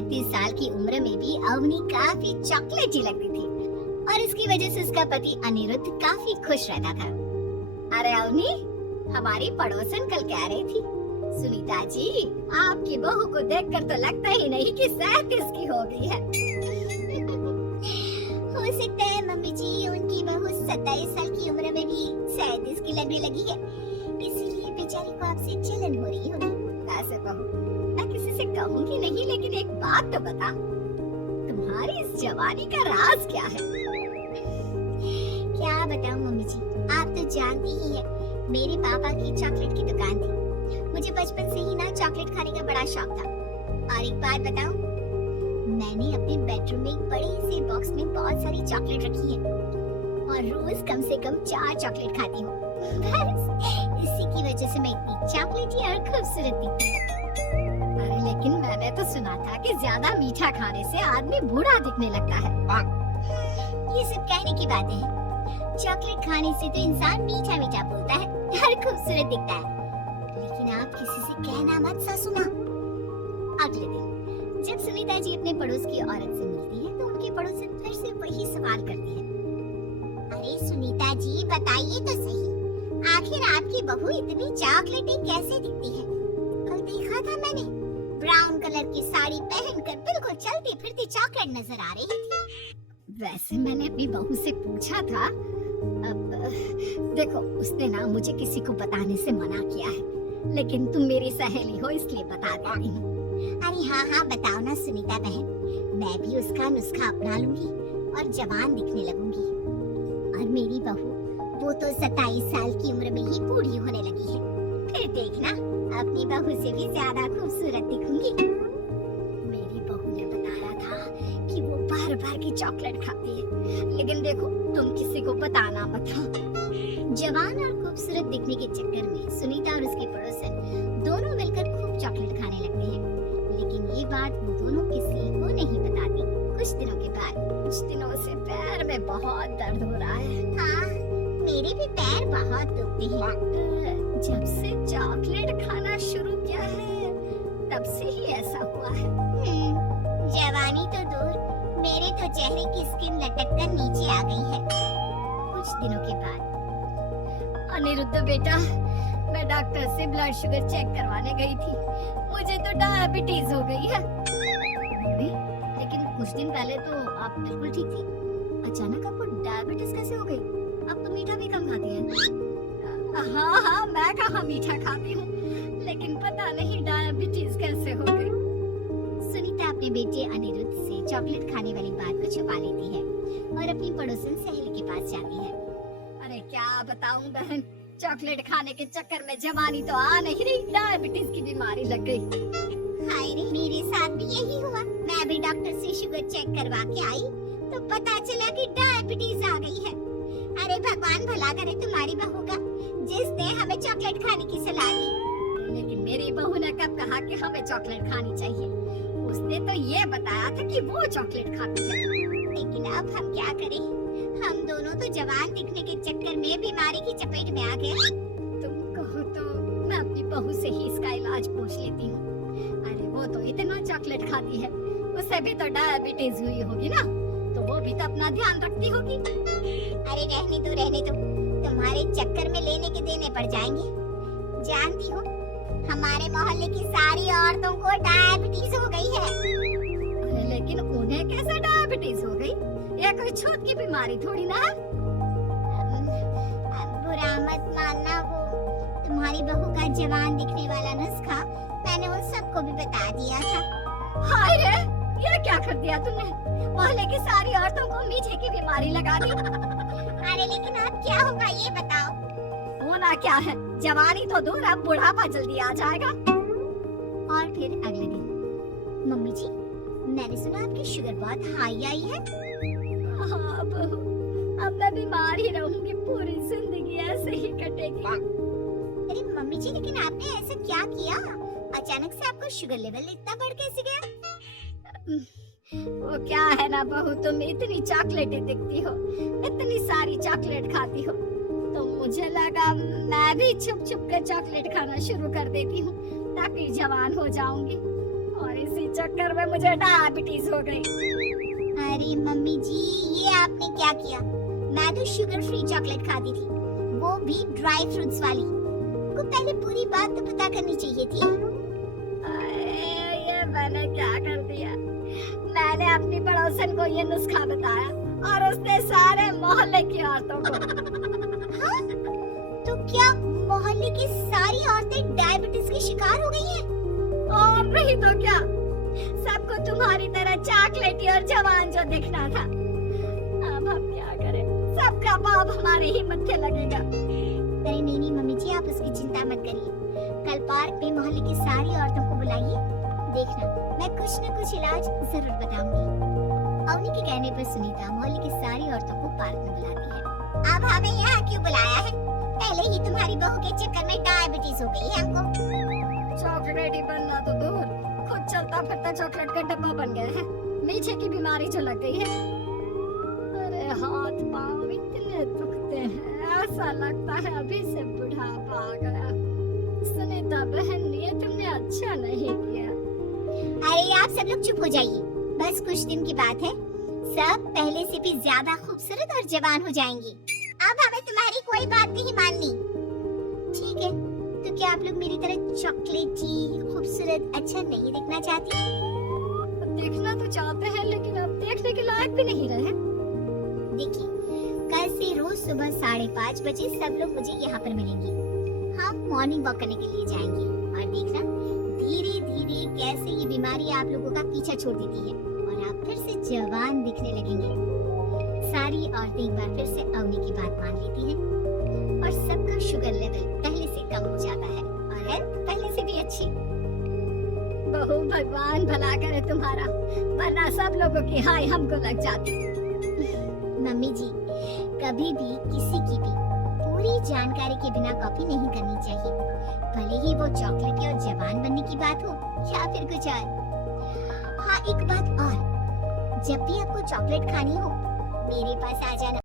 37 साल की उम्र में भी अवनी काफी चॉकलेटी लगती थी और इसकी वजह से उसका पति अनिरुद्ध काफी खुश रहता था। अरे अवनी, हमारी पड़ोसन कल कह रही थी, सुनीता जी आपकी बहू को देखकर तो लगता ही नहीं कि 37 की हो गई है। हो सकता है मम्मी जी उनकी बहू 27 साल की उम्र में भी 37 की लगने लगी है, इसीलिए बेचारी को आपसे जलन हो रही होगी। ऐसे बहू मैं किसी से कहूँगी नहीं, लेकिन एक बात तो बता, तुम्हारी इस जवानी का राज क्या है? क्या बताऊं मम्मी जी, आप तो जानती ही है मेरे पापा की चॉकलेट की दुकान थी। मुझे बचपन से ही ना चॉकलेट खाने का बड़ा शौक था। और एक बात बताऊं, मैंने अपने बेडरूम में एक बड़े से बॉक्स में बहुत सारी चॉकलेट रखी है और रोज कम से कम 4 चॉकलेट खाती हूँ। बस इसी की वजह से मैं इतनी चॉकलेटी और खूबसूरत दिखती हूँ। अरे लेकिन मैंने तो सुना था कि ज्यादा मीठा खाने से आदमी बूढ़ा दिखने लगता है। ये सब कहने की बातें हैं। चॉकलेट खाने से तो इंसान मीठा मीठा बोलता है और खूबसूरत दिखता है। लेकिन आप किसी से कहना मत सासू माँ। अगले दिन जब सुनीता जी अपने पड़ोस की औरत से मिलती है तो उनकी पड़ोसन फिर से वही सवाल करती है। अरे सुनीता जी बताइए तो सही, आखिर आपकी बहू इतनी चॉकलेटी कैसे दिखती है? कल देखा था मैंने, ब्राउन कलर की साड़ी पहनकर बिल्कुल चलती फिरती चॉकलेट नजर आ रही थी। वैसे मैंने अपनी बहू से पूछा था, अब देखो उसने ना मुझे किसी को बताने से मना किया है, लेकिन तुम मेरी सहेली हो इसलिए बता देती हूँ। अरे हाँ हाँ बताओ ना सुनीता बहन, मैं भी उसका नुस्खा अपना लूंगी और जवान दिखने लगूंगी। और मेरी बहू वो तो 27 साल की उम्र में ही बूढ़ी होने लगी है, फिर देखना अपनी बहू से भी ज्यादा खूबसूरत दिखूंगी। मेरी बहू ने बताया था कि वो बार बार की चॉकलेट खाती है, लेकिन देखो तुम किसी को बताना मत। जवान और खूबसूरत दिखने के चक्कर में सुनीता और उसकी पड़ोसन दोनों मिलकर खूब चॉकलेट खाने लगते हैं, लेकिन ये बात वो दोनों किसी को नहीं बताती। कुछ दिनों के बाद, कुछ दिनों से पैर में बहुत दर्द हो रहा है। हाँ मेरे भी पैर बहुत दुखते हैं। जब से चॉकलेट खाना शुरू किया है तब से ही ऐसा हुआ है। जवानी तो दूर, मेरे तो चेहरे की स्किन लटक कर नीचे आ गई है। कुछ दिनों के बाद, अनिरुद्ध बेटा मैं डॉक्टर से ब्लड शुगर चेक करवाने गई थी, मुझे तो डायबिटीज हो गई है। लेकिन कुछ दिन पहले तो आप बिल्कुल ठीक थी, अचानक आपको डायबिटीज कैसे हो गई? अब तो मीठा भी कम खाती हैं। हाँ हाँ मैं कहाँ मीठा खाती हूँ, लेकिन पता नहीं डायबिटीज कैसे हो गई। सुनीता अपने बेटे अनिरुद्ध से चॉकलेट खाने वाली बात को छुपा लेती है और अपनी पड़ोसन सहेली के पास जाती है। अरे क्या बताऊं बहन, चॉकलेट खाने के चक्कर में जवानी तो आ नहीं रही, डायबिटीज की बीमारी लग गई। हाय रे, मेरे साथ भी यही हुआ। मैं भी डॉक्टर से शुगर चेक करवा के आई तो पता चला कि डायबिटीज आ गई है। अरे भगवान भला करे तुम्हारी बहू का, जिसने हमें चॉकलेट खाने की सलाह दी। लेकिन मेरी बहू ने कब कहा कि हमें चॉकलेट खानी चाहिए? उसने तो ये बताया था कि वो चॉकलेट खाती है। लेकिन अब हम क्या करें, हम दोनों तो जवान दिखने के चक्कर में बीमारी की चपेट में आ गए। तुम कहो तो मैं अपनी बहू से ही इसका इलाज पूछ लेती हूँ। अरे वो तो इतना चॉकलेट खाती है, उसे भी तो डायबिटीज हुई होगी ना, तो वो भी तो अपना ध्यान रखती होगी। अरे रहने दो, तुम्हारे चक्कर में लेने के देने पड़ जाएंगे। जानती हो हमारे मोहल्ले की सारी औरतों को डायबिटीज हो गई है। अरे लेकिन उन्हें कैसे डायबिटीज हो गई? यह कोई छूत की बीमारी थोड़ी ना है। बुरा मत मानना, वो तुम्हारी बहू का जवान दिखने वाला नुस्खा मैंने उन सबको भी बता दिया था। हाय रे, ये क्या कर दिया तुमने? मोहल्ले की सारी औरतों को मीठे की बीमारी लगा दी। अरे लेकिन अब क्या होगा ये बताओ? होना क्या है, जवानी तो दूर, अब बुढ़ापा जल्दी आ जाएगा। और फिर अगले दिन, मम्मी जी मैंने सुना आपकी शुगर बहुत हाई आई है। हाँ बहू, अब मैं बीमार ही रहूंगी, पूरी जिंदगी ऐसे ही कटेगी। अरे मम्मी जी लेकिन आपने ऐसा क्या किया? अचानक से आपको शुगर लेवल इतना बढ़ कैसे गया? वो क्या है ना बहू, तुम इतनी चॉकलेटी दिखती हो, इतनी सारी चॉकलेट खाती हो, तो मुझे लगा मैं भी छुप छुप कर चॉकलेट खाना शुरू कर देती हूँ ताकि जवान हो जाऊंगी। और इसी चक्कर में मुझे डायबिटीज हो गई। अरे मम्मी जी, ये आपने क्या किया? मैं तो शुगर फ्री चॉकलेट खाती थी, वो भी ड्राई फ्रूट्स वाली। को पहले पूरी बात तो पता करनी चाहिए थी। ये मैंने क्या कर दिया? मैंने अपनी पड़ोसन को ये नुस्खा बताया और उसने सारे मोहल्ले की औरतों को। हाँ? तो क्या मोहल्ले की सारी औरतें डायबिटीज की शिकार हो गई हैं? और नहीं तो क्या, सबको तुम्हारी तरह चॉकलेटी और जवान जो दिखना था। अब हम क्या करें, सबका पाप हमारे ही मत्थे लगेगा। अरे नहीं नहीं मम्मी जी, आप उसकी चिंता मत करिए। कल पार्क में मोहल्ले की सारी औरतों को बुलाइए, देखना मैं कुछ न कुछ इलाज जरूर बताऊंगी। अवनी के कहने पर सुनीता मोहल्ले की सारी औरतों को पार्क में बुलाती है। अब हमें यहाँ क्यों बुलाया है? पहले ही तुम्हारी बहू के चक्कर में डायबिटीज हो गई है हमको। चॉकलेट ही बनना तो दूर, खुद चलता फिरता चॉकलेट का डब्बा बन गया है। मीठे की बीमारी जो लग गई है। अरे हाथ पाँव इतने दुखते हैं, ऐसा लगता है अभी से बुढ़ापा आ गया। सुनीता बहन, ये तुमने अच्छा नहीं किया। अरे आप सब लोग चुप हो जाइए, बस कुछ दिन की बात है, सब पहले से भी ज्यादा खूबसूरत और जवान हो जाएंगी। अब हमें तुम्हारी कोई बात नहीं माननी, ठीक है? तो क्या आप लोग मेरी तरह चॉकलेटी खूबसूरत अच्छा नहीं दिखना चाहती? देखना तो चाहते हैं, लेकिन अब देखने के लायक भी नहीं रहे। देखिए, कल से रोज सुबह 5:30 बजे सब लोग मुझे यहाँ पर मिलेंगे। हम मॉर्निंग वॉक करने के लिए जाएंगे और देखना धीरे धीरे कैसे ये बीमारी आप लोगों का पीछा छोड़ देती है और आप फिर से जवान दिखने लगेंगे। सारी औरतें एक बार फिर से अवनी की बात मान लेती हैं और सबका शुगर लेवल पहले से कम हो जाता है और हेल्थ पहले से भी अच्छी। बहू, भगवान भला करे तुम्हारा, वरना सब लोगों की हाय हमको लग जाती। मम्मी जी, कभी भी किसी की भी पूरी जानकारी के बिना कॉपी नहीं करनी चाहिए, भले ही वो चॉकलेटी और जवान बनने की बात हो या फिर कुछ और। हाँ, एक बात और, जब भी आपको चॉकलेट खानी हो मेरे पास आ जाना।